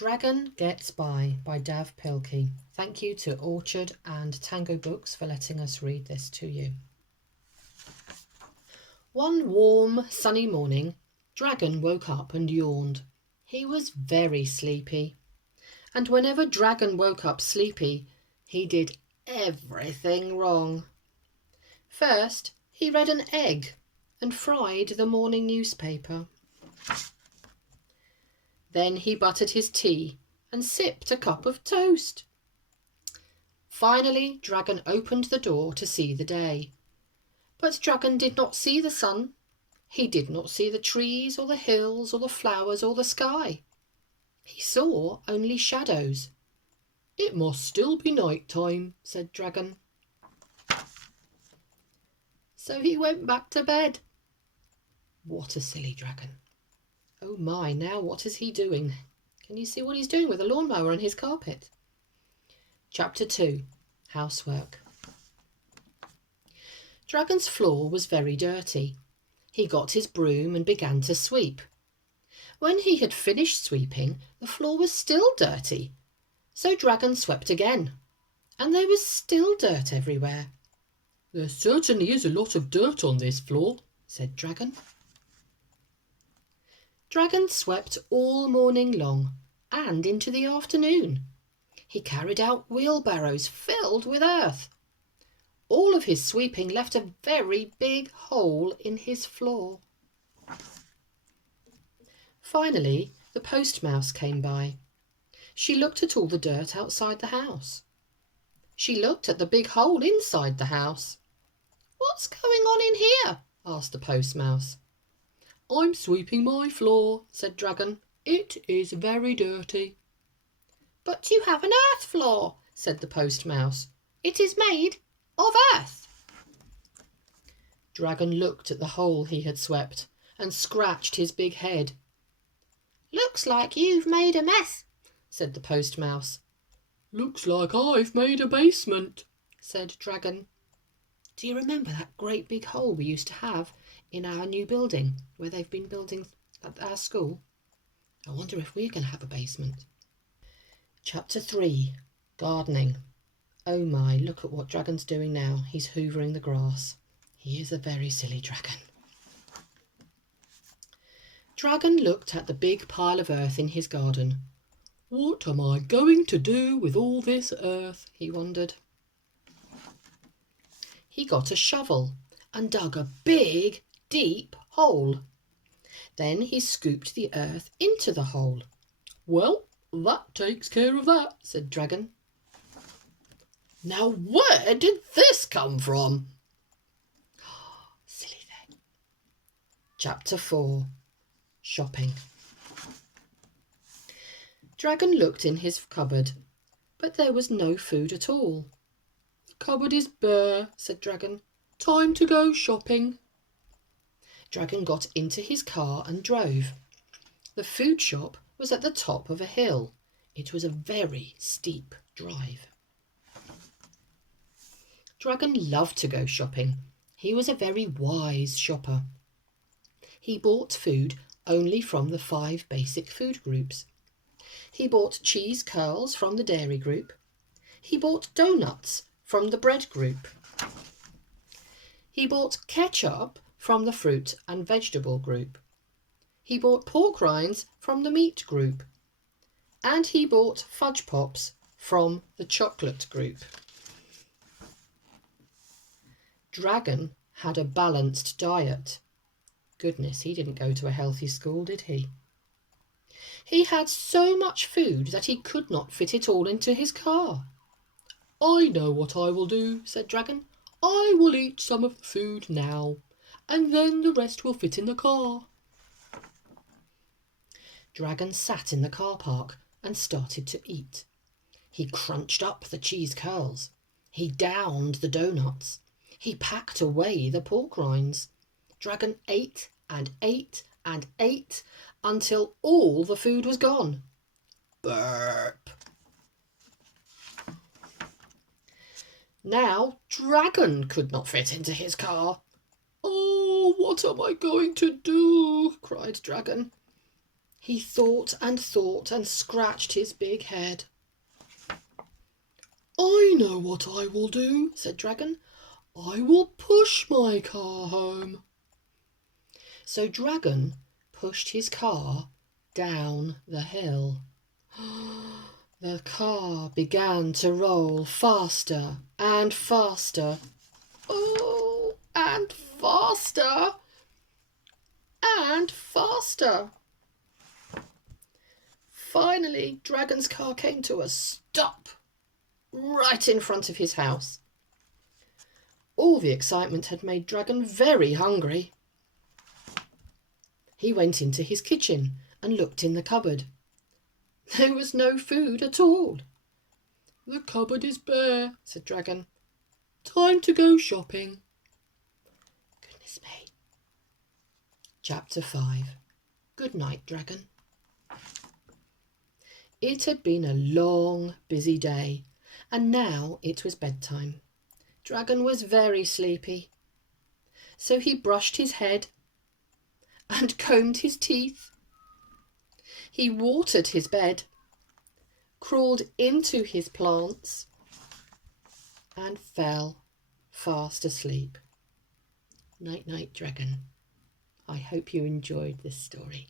Dragon Gets by Dav Pilkey. Thank you to Orchard and Tango Books for letting us read this to you. One warm, sunny morning, Dragon woke up and yawned. He was very sleepy. And whenever Dragon woke up sleepy, he did everything wrong. First, he read an egg and fried the morning newspaper. Then he buttered his tea and sipped a cup of toast. Finally, Dragon opened the door to see the day. But Dragon did not see the sun. He did not see the trees or the hills or the flowers or the sky. He saw only shadows. "It must still be night time," said Dragon. So he went back to bed. What a silly dragon. Oh my, now what is he doing? Can you see what he's doing with the lawnmower and his carpet? Chapter 2. Housework. Dragon's floor was very dirty. He got his broom and began to sweep. When he had finished sweeping, the floor was still dirty. So Dragon swept again, and there was still dirt everywhere. "There certainly is a lot of dirt on this floor," said Dragon. Dragon swept all morning long and into the afternoon. He carried out wheelbarrows filled with earth. All of his sweeping left a very big hole in his floor. Finally, the post mouse came by. She looked at all the dirt outside the house. She looked at the big hole inside the house. "What's going on in here?" asked the post mouse. "I'm sweeping my floor," said Dragon. "It is very dirty." "But you have an earth floor," said the post mouse. "It is made of earth." Dragon looked at the hole he had swept and scratched his big head. "Looks like you've made a mess," said the post mouse. "Looks like I've made a basement," said Dragon. Do you remember that great big hole we used to have in our new building where they've been building at our school? I wonder if we're going to have a basement. Chapter 3. Gardening. Oh my, look at what Dragon's doing now. He's hoovering the grass. He is a very silly dragon. Dragon looked at the big pile of earth in his garden. "What am I going to do with all this earth?" he wondered. He got a shovel and dug a big, deep hole. Then he scooped the earth into the hole. "Well, that takes care of that," said Dragon. "Now where did this come from?" Silly thing. Chapter 4. Shopping. Dragon looked in his cupboard, but there was no food at all. "The cupboard is bare," said Dragon. "Time to go shopping." Dragon got into his car and drove. The food shop was at the top of a hill. It was a very steep drive. Dragon loved to go shopping. He was a very wise shopper. He bought food only from the 5 basic food groups. He bought cheese curls from the dairy group. He bought donuts from the bread group. He bought ketchup from the fruit and vegetable group. He bought pork rinds from the meat group. And he bought fudge pops from the chocolate group. Dragon had a balanced diet. Goodness, he didn't go to a healthy school, did he? He had so much food that he could not fit it all into his car. "I know what I will do," said Dragon. "I will eat some of the food now, and then the rest will fit in the car." Dragon sat in the car park and started to eat. He crunched up the cheese curls. He downed the donuts. He packed away the pork rinds. Dragon ate and ate and ate until all the food was gone. Burp. Now Dragon could not fit into his car. "Oh, what am I going to do?" cried Dragon. He thought and scratched his big head. I know what I will do, said Dragon. I will push my car home. So Dragon pushed his car down the hill. The car began to roll faster and faster. Oh, and faster and faster. Finally, Dragon's car came to a stop right in front of his house. All the excitement had made Dragon very hungry. He went into his kitchen and looked in the cupboard. There was no food at all. The cupboard is bare, said Dragon. Time to go shopping. Goodness me. Chapter 5. Good night, Dragon. It had been a long, busy day, and now it was bedtime. Dragon was very sleepy. So he brushed his head and combed his teeth. He watered his bed, crawled into his plants, and fell fast asleep. Night, night, Dragon. I hope you enjoyed this story.